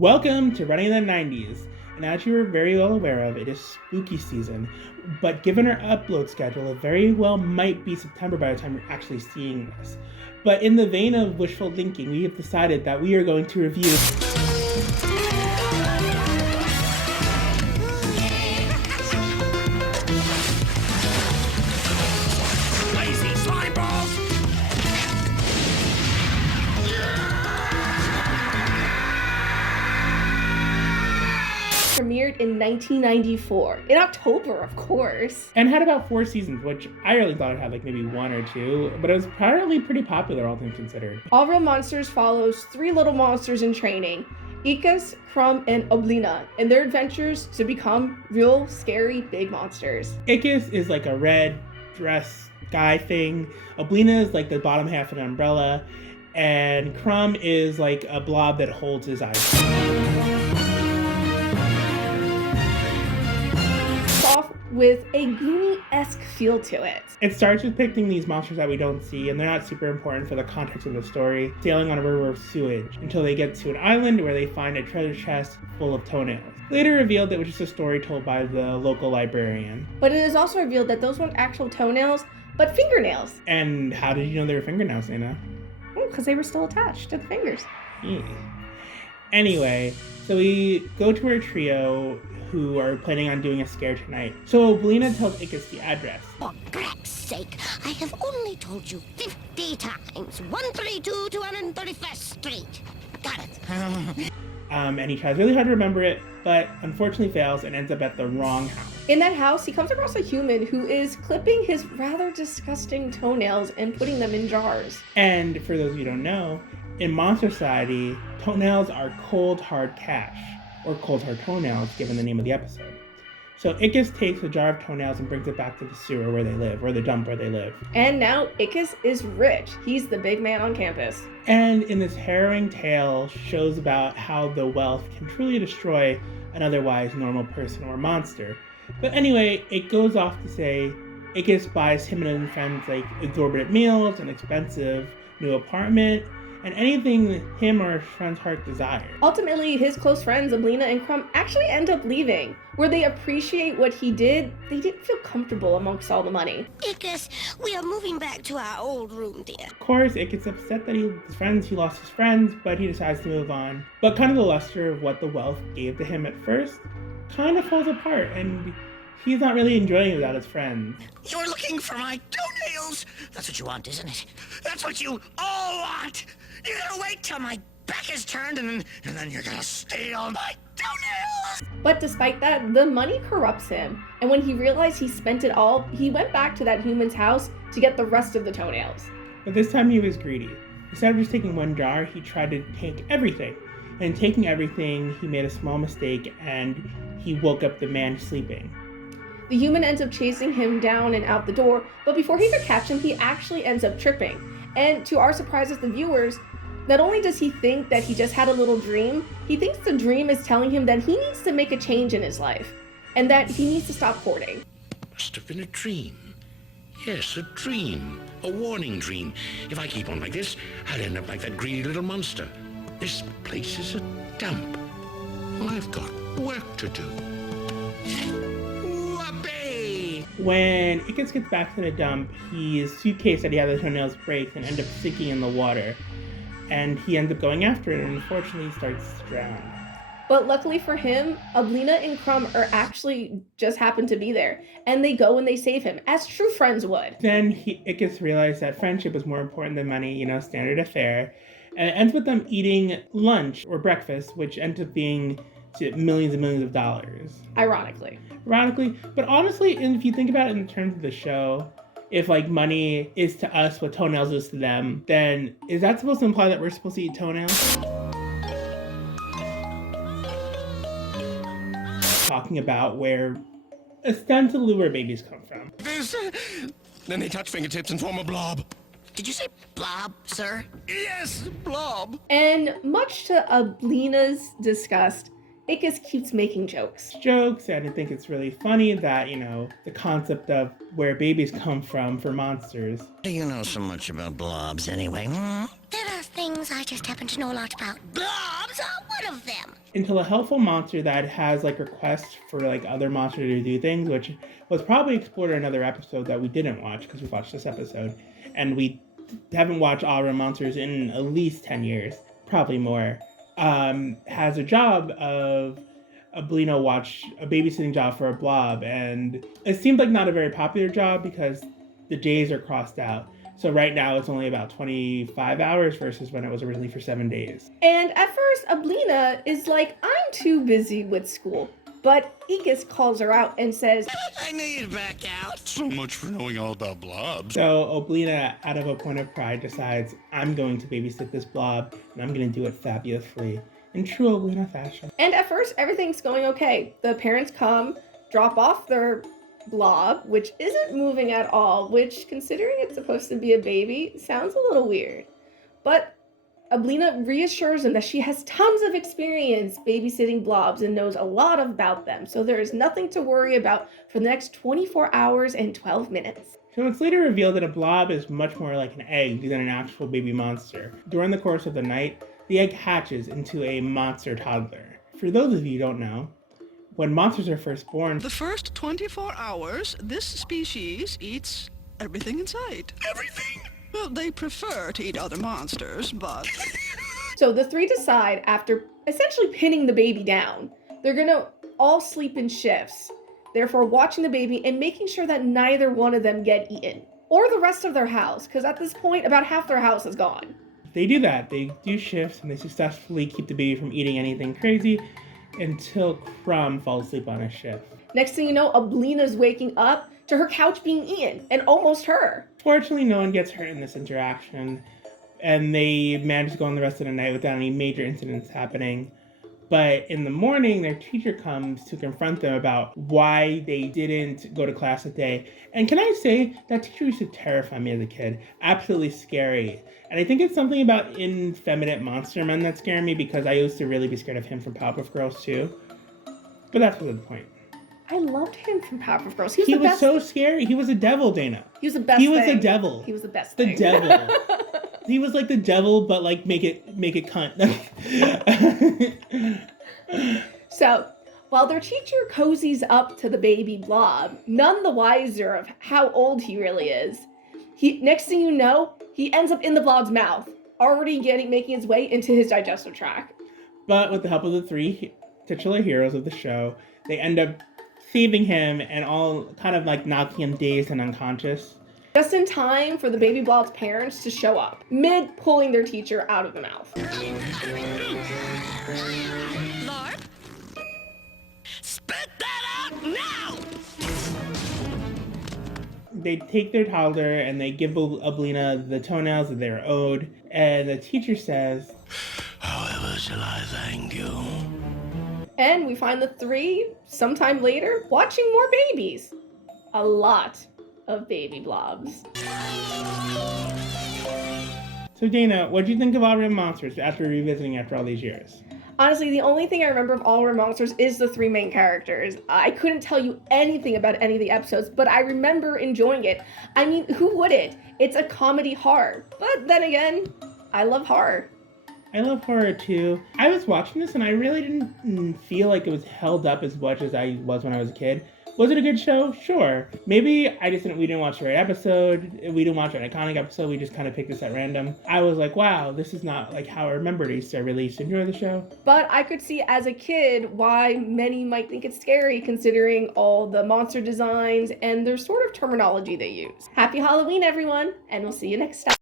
Welcome to Running in the 90s, and as you are very well aware of, it is spooky season, but given our upload schedule, it very well might be September by the time you're actually seeing this. But in the vein of wishful thinking, we have decided that we are going to review Lazy slime balls! Premiered in 1994, in October, of course. and had about 4 seasons, which I really thought it had like maybe 1 or 2, but it was probably pretty popular, all things considered. All Real Monsters follows 3 little monsters in training, Ikas, Crumb, and Oblina, and their adventures to become real, scary, big monsters. Ikas is like a red dress guy thing, Oblina is like the bottom half of an umbrella, and Crumb is like a blob that holds his eyes. Off with a Goonie-esque feel to it. It starts with depicting these monsters that we don't see, and they're not super important for the context of the story, sailing on a river of sewage until they get to an island where they find a treasure chest full of toenails. Later revealed that it was just a story told by the local librarian. But it is also revealed that those weren't actual toenails, but fingernails. And how did you know they were fingernails, Nina? Because they were still attached to the fingers. Yeah. Anyway, so we go to our trio who are planning on doing a scare tonight. So Oblina tells Ikas the address. For Greg's sake, I have only told you 50 times. 132 231st Street. Got it. And he tries really hard to remember it, but unfortunately fails and ends up at the wrong house. In that house, he comes across a human who is clipping his rather disgusting toenails and putting them in jars. And for those of you who don't know, in Monster Society, toenails are cold hard cash, or cold hard toenails, given the name of the episode. So Ikas takes a jar of toenails and brings it back to the sewer where they live, or the dump where they live. And now Ikas is rich. He's the big man on campus. And in this harrowing tale shows about how the wealth can truly destroy an otherwise normal person or monster. But anyway, it goes off to say Ikas buys him and his friends like exorbitant meals, an expensive new apartment, and anything him or his friend's heart desire. Ultimately, his close friends, Oblina and Crumb, actually end up leaving. Where they appreciate what he did, they didn't feel comfortable amongst all the money. Ikas, we are moving back to our old room, dear. Of course, it gets upset that he lost his friends, but he decides to move on. But kind of the luster of what the wealth gave to him at first kind of falls apart, and he's not really enjoying it without his friends. You're looking for my toenails! That's what you want, isn't it? That's what you all want! You're gonna wait till my back is turned and then you're gonna steal my toenails! But despite that, the money corrupts him. And when he realized he spent it all, he went back to that human's house to get the rest of the toenails. But this time he was greedy. Instead of just taking one jar, he tried to take everything. And in taking everything, he made a small mistake and he woke up the man sleeping. The human ends up chasing him down and out the door, but before he could catch him, he actually ends up tripping. And to our surprise as the viewers, not only does he think that he just had a little dream, he thinks the dream is telling him that he needs to make a change in his life, and that he needs to stop hoarding. Must have been a dream. Yes, a dream. A warning dream. If I keep on like this, I'll end up like that greedy little monster. This place is a dump. Well, I've got work to do. Whoopee! When Ikas gets back to the dump, his suitcase that he had the toenails breaks and ends up sinking in the water. And he ends up going after it and unfortunately starts to drown. But luckily for him, Oblina and Crumb are actually just happen to be there, and they go and they save him, as true friends would. Then Ikas realized that friendship was more important than money, standard affair. And it ends with them eating lunch or breakfast, which ends up being to millions and millions of dollars. Ironically. But honestly, and if you think about it in terms of the show, if like money is to us what toenails is to them, then is that supposed to imply that we're supposed to eat toenails? Talking about where ostensibly where babies come from. This, then they touch fingertips and form a blob. Did you say blob, sir? Yes, blob. And much to Oblina's disgust, Ikas keeps making jokes. And I think it's really funny that, the concept of where babies come from for monsters. Do you know so much about blobs anyway? There are things I just happen to know a lot about. Blobs are one of them. into a helpful monster that has like requests for like other monsters to do things, which was probably explored in another episode that we didn't watch because we watched this episode, and we haven't watched All Around Monsters in at least 10 years, probably more. Has a job of a babysitting job for a blob, and it seemed like not a very popular job because the days are crossed out. So right now it's only about 25 hours versus when it was originally for 7 days. And at first, Ablina is like, I'm too busy with school. But Aegis calls her out and says, I knew you'd back out. So much for knowing all about blobs. So Oblina, out of a point of pride, decides, I'm going to babysit this blob, and I'm going to do it fabulously, in true Oblina fashion. and at first, everything's going okay. The parents come, drop off their blob, which isn't moving at all, which, considering it's supposed to be a baby, sounds a little weird. But Ablina reassures them that she has tons of experience babysitting blobs and knows a lot about them, so there is nothing to worry about for the next 24 hours and 12 minutes. So it's later revealed that a blob is much more like an egg than an actual baby monster. During the course of the night, the egg hatches into a monster toddler. For those of you who don't know, when monsters are first born, The first 24 hours, this species eats everything in sight. Everything? Well, they prefer to eat other monsters, but So the three decide, after essentially pinning the baby down, they're gonna all sleep in shifts, therefore watching the baby and making sure that neither one of them get eaten. Or the rest of their house, because at this point, about half their house is gone. they do that. They do shifts and they successfully keep the baby from eating anything crazy until Crumb falls asleep on his shift. Next thing you know, Ablina's waking up to her couch being eaten, and almost her. Fortunately, no one gets hurt in this interaction, and they manage to go on the rest of the night without any major incidents happening. But in the morning, their teacher comes to confront them about why they didn't go to class that day. And can I say, that teacher used to terrify me as a kid. Absolutely scary. And I think it's something about effeminate monster men that scare me, because I used to really be scared of him from Powerpuff Girls too. But that's beside the point. I loved him from Powerpuff Girls. He was He the was best. so scary. He was a devil, Dana. He was the best. He was thing. the devil. He was the best. The thing. devil. He was like the devil, but like make it cunt. So, while their teacher cozies up to the baby blob, none the wiser of how old he really is, next thing you know, he ends up in the blob's mouth, already making his way into his digestive tract. But with the help of the three titular heroes of the show, they end up saving him and all kind of like knocking him dazed and unconscious. Just in time for the baby blob's parents to show up, mid pulling their teacher out of the mouth. Larp, Spit that out now! They take their toddler and they give Ablina the toenails that they were owed, and the teacher says, However shall I thank you? And we find the three, sometime later, watching more babies. A lot of baby blobs. So Dana, what do you think of All Around Monsters after revisiting after all these years? Honestly, the only thing I remember of All Around Monsters is the three main characters. I couldn't tell you anything about any of the episodes, but I remember enjoying it. I mean, who wouldn't? It's a comedy horror. But then again, I love horror. I love horror too. I was watching this and I really didn't feel like it was held up as much as I was when I was a kid. Was it a good show? Sure. Maybe we didn't watch the right episode. We didn't watch an iconic episode. We just kind of picked this at random. I was like, wow, this is not like how I remembered it. So I really used to enjoy the show. But I could see as a kid why many might think it's scary considering all the monster designs and their sort of terminology they use. Happy Halloween, everyone, and we'll see you next time.